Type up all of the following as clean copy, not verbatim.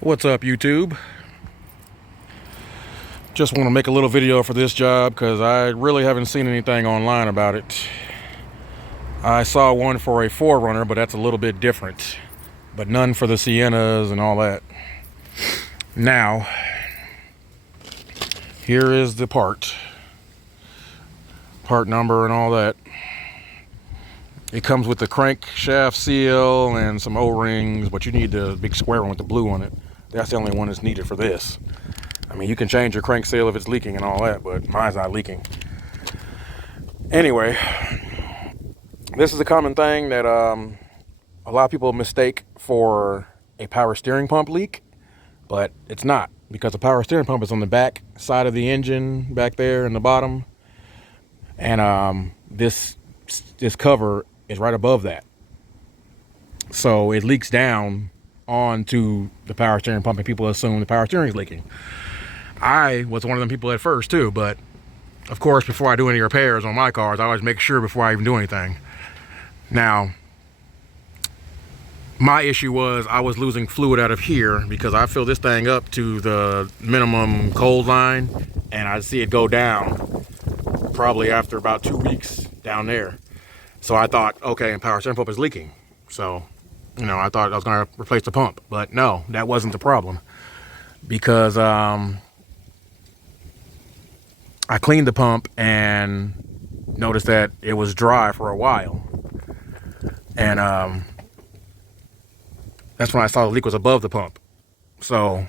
What's up, YouTube? Just want to make a little video for this job because I really haven't seen anything online about it. I saw one for a 4Runner, but that's a little bit different. But none for the Siennas and all that. Now, here is the part number and all that. It comes with the crankshaft seal and some O-rings, but you need the big square one with the blue on it. That's the only one that's needed for this. I mean, you can change your crank seal if it's leaking and all that, but mine's not leaking. Anyway, this is a common thing that a lot of people mistake for a power steering pump leak, but it's not, because the power steering pump is on the back side of the engine, back there in the bottom, and this cover is right above that. So it leaks down onto the power steering pump, and people assume the power steering is leaking. I was one of them people at first too, but of course, before I do any repairs on my cars, I always make sure before I even do anything. Now, my issue was I was losing fluid out of here because I fill this thing up to the minimum cold line, and I see it go down probably after about 2 weeks down there. So I thought, okay, and power steering pump is leaking. So, you know, I thought I was going to replace the pump, but no, that wasn't the problem, because I cleaned the pump and noticed that it was dry for a while. And that's when I saw the leak was above the pump. So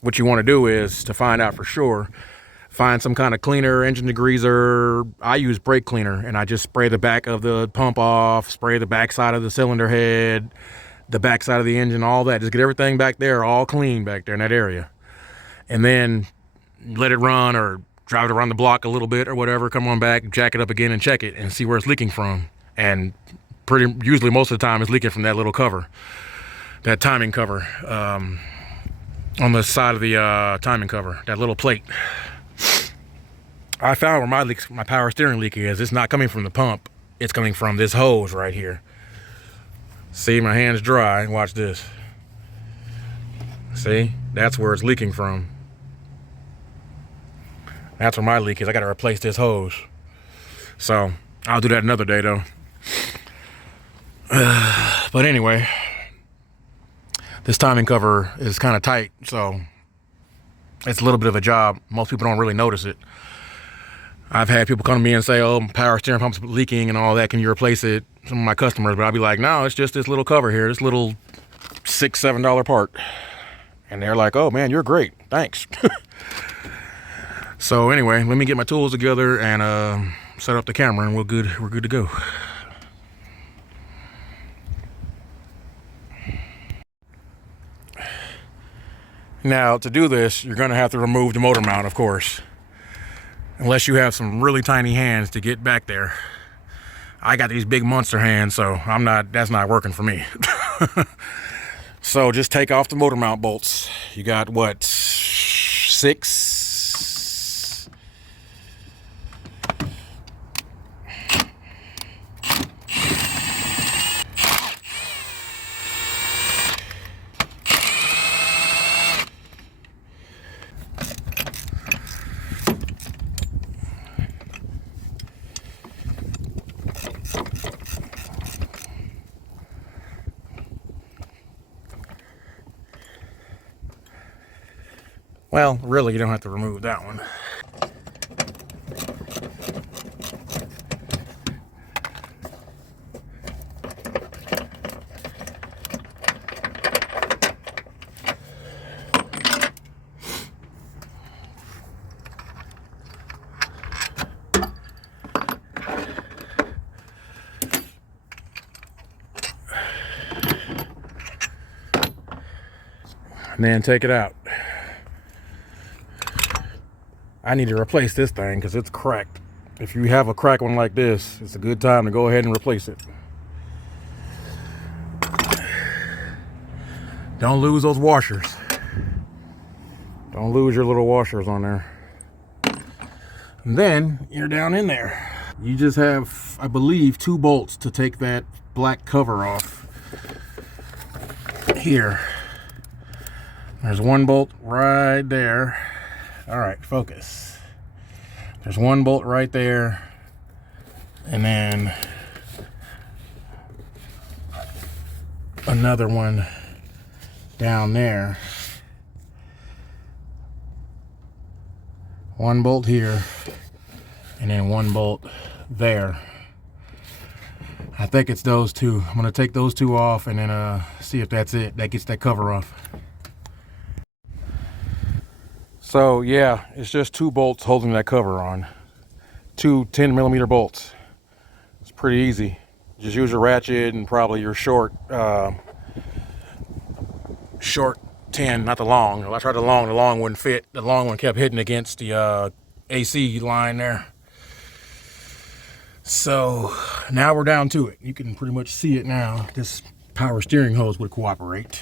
what you want to do is, to find out for sure, find some kind of cleaner, engine degreaser. I use brake cleaner, and I just spray the back of the pump off, spray the back side of the cylinder head, the back side of the engine, all that. Just get everything back there all clean back there in that area. And then let it run, or drive it around the block a little bit or whatever, come on back, jack it up again and check it and see where it's leaking from. And usually most of the time it's leaking from that little cover, that timing cover, on the side of the timing cover, that little plate. I found where my power steering leak is. It's not coming from the pump, it's coming from this hose right here. See, my hand's dry, watch this. See, that's where it's leaking from. That's where my leak is. I gotta replace this hose. So I'll do that another day though. But anyway, this timing cover is kind of tight, so it's a little bit of a job. Most people don't really notice it. I've had people come to me and say, oh, power steering pump's leaking and all that, can you replace it? Some of my customers, but I'll be like, no, it's just this little cover here, this little $6-7 part. And they're like, oh man, you're great, thanks. So anyway, let me get my tools together and set up the camera, and we're good to go. Now, to do this, you're going to have to remove the motor mount, of course, unless you have some really tiny hands to get back there. I got these big monster hands, so that's not working for me. So just take off the motor mount bolts. You got what, 6? Well, really, you don't have to remove that one. And then take it out. I need to replace this thing because it's cracked. If you have a cracked one like this, it's a good time to go ahead and replace it. Don't lose those washers. Don't lose your little washers on there. And then you're down in there. You just have, I believe, 2 bolts to take that black cover off here. There's one bolt right there. All right, focus. There's one bolt right there, and then another one down there. One bolt here, and then one bolt there. I think it's those two. I'm gonna take those two off and then see if that's it. That gets that cover off. So yeah, it's just two bolts holding that cover on. Two 10mm bolts. It's pretty easy. Just use your ratchet and probably your short 10, not the long. I tried the long wouldn't fit. The long one kept hitting against the AC line there. So now we're down to it. You can pretty much see it now. This power steering hose would cooperate.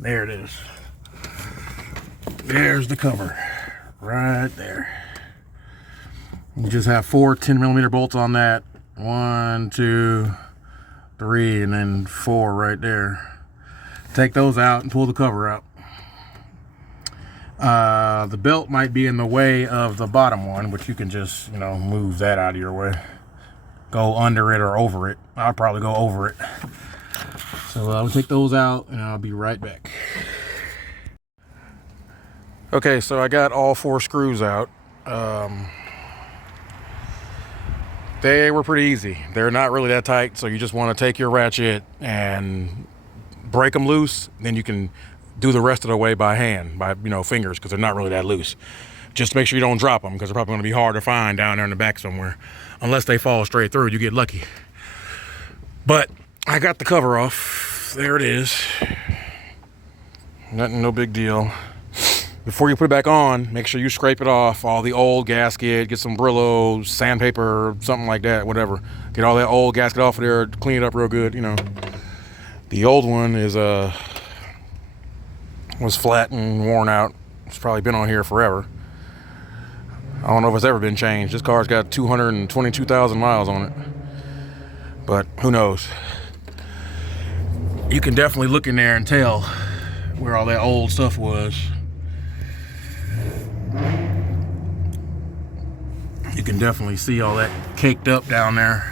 There it is. There's the cover right there. You just have four 10mm bolts on that. 1, 2, 3, and then 4 right there. Take those out and pull the cover out. The belt might be in the way of the bottom one, but you can just, move that out of your way. Go under it or over it. I'll probably go over it. So I'll take those out and I'll be right back. Okay, so I got all 4 screws out. They were pretty easy. They're not really that tight, so you just want to take your ratchet and break them loose. Then you can do the rest of the way by hand, by fingers, because they're not really that loose. Just make sure you don't drop them, because they're probably going to be hard to find down there in the back somewhere. Unless they fall straight through, you get lucky. But I got the cover off. There it is. Nothing, no big deal. Before you put it back on, make sure you scrape it off, all the old gasket, get some Brillo, sandpaper, something like that, whatever. Get all that old gasket off of there, clean it up real good, The old one is was flat and worn out. It's probably been on here forever. I don't know if it's ever been changed. This car's got 222,000 miles on it. But who knows? You can definitely look in there and tell where all that old stuff was. You can definitely see all that caked up down there.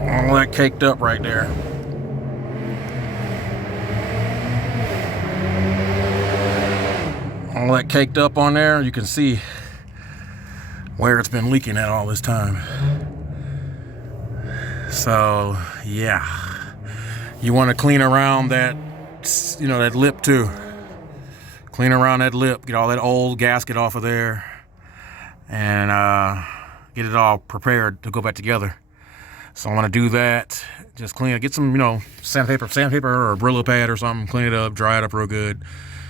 All that caked up right there. All that caked up on there, you can see where it's been leaking at all this time. So yeah, you want to clean around that, that lip too. Clean around that lip, get all that old gasket off of there, and get it all prepared to go back together. So I want to do that. Just clean it, get some, sandpaper or Brillo pad or something, clean it up, dry it up real good.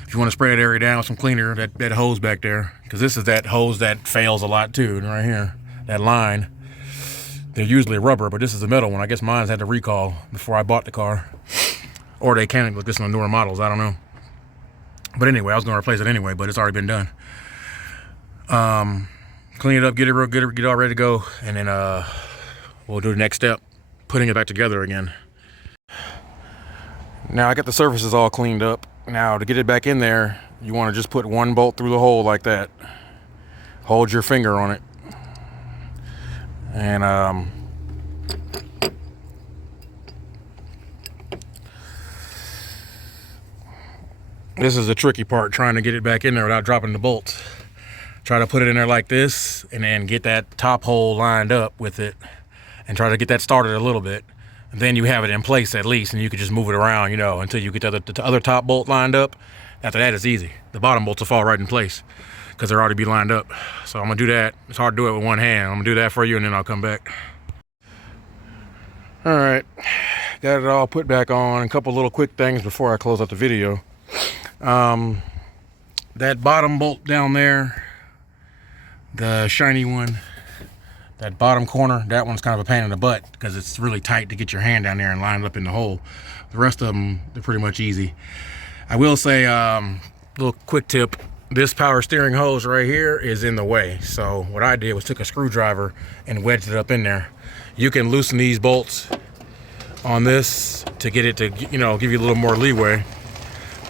If you want to spray that area down with some cleaner, that hose back there, because this is that hose that fails a lot too, right here, that line. They're usually rubber, but this is a metal one. I guess mine's had to recall before I bought the car. Or they can with this on newer models, I don't know. But anyway, I was going to replace it anyway, but it's already been done. Clean it up, get it real good, get it all ready to go, and then we'll do the next step, putting it back together again. Now I got the surfaces all cleaned up. Now to get it back in there, you want to just put one bolt through the hole like that. Hold your finger on it. And this is the tricky part, trying to get it back in there without dropping the bolts. Try to put it in there like this and then get that top hole lined up with it and try to get that started a little bit. And then you have it in place at least, and you can just move it around, until you get the other top bolt lined up. After that, it's easy. The bottom bolts will fall right in place because they're already be lined up. So I'm gonna do that. It's hard to do it with one hand. I'm gonna do that for you, and then I'll come back. All right, got it all put back on. A couple little quick things before I close out the video. That bottom bolt down there, the shiny one, that bottom corner, that one's kind of a pain in the butt because it's really tight to get your hand down there and line it up in the hole. The rest of them, they're pretty much easy. I will say, little quick tip, this power steering hose right here is in the way. So what I did was took a screwdriver and wedged it up in there. You can loosen these bolts on this to get it to, you know, give you a little more leeway.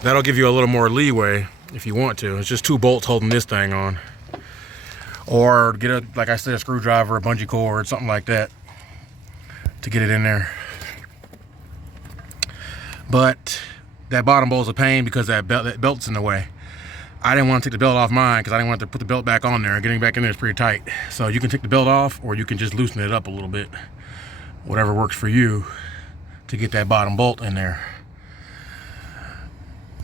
That'll give you a little more leeway if you want to. It's just 2 bolts holding this thing on. Or get a, like I said, a screwdriver, a bungee cord, something like that to get it in there. But that bottom bolt's a pain because that belt's in the way. I didn't want to take the belt off mine because I didn't want to put the belt back on there. Getting back in there is pretty tight. So you can take the belt off, or you can just loosen it up a little bit. Whatever works for you to get that bottom bolt in there.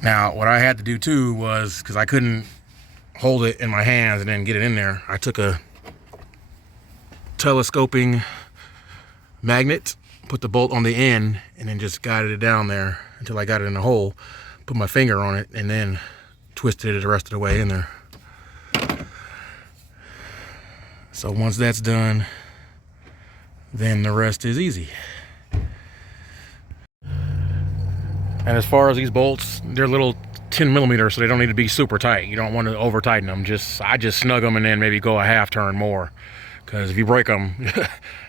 Now, what I had to do too was, because I couldn't hold it in my hands and then get it in there, I took a telescoping magnet, put the bolt on the end, and then just guided it down there until I got it in the hole, put my finger on it, and then twisted it the rest of the way in there. So once that's done, then the rest is easy. And as far as these bolts, they're little 10mm, so they don't need to be super tight. You don't want to over tighten them. I just snug them and then maybe go a half turn more, because if you break them,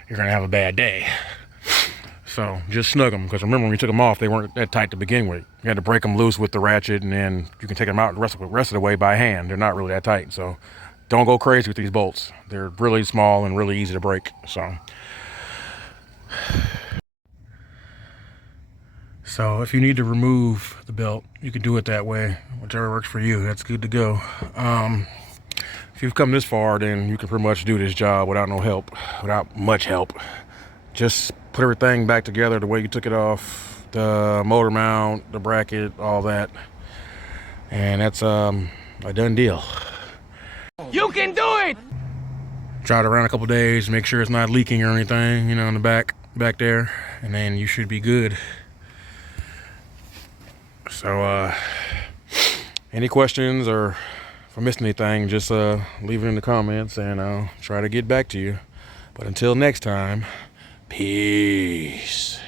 you're gonna have a bad day. So just snug them, because remember when you took them off, they weren't that tight to begin with. You had to break them loose with the ratchet, and then you can take them out the rest of the way by hand. They're not really that tight, so don't go crazy with these bolts. They're really small and really easy to break. So if you need to remove the belt, you can do it that way. Whichever works for you, that's good to go. If you've come this far, then you can pretty much do this job without no help, without much help. Just put everything back together the way you took it off, the motor mount, the bracket, all that, and that's a done deal. You can do it! Try it around a couple days, make sure it's not leaking or anything, you know, in the back there, and then you should be good. So any questions, or if I missed anything, just leave it in the comments and I'll try to get back to you. But until next time, peace.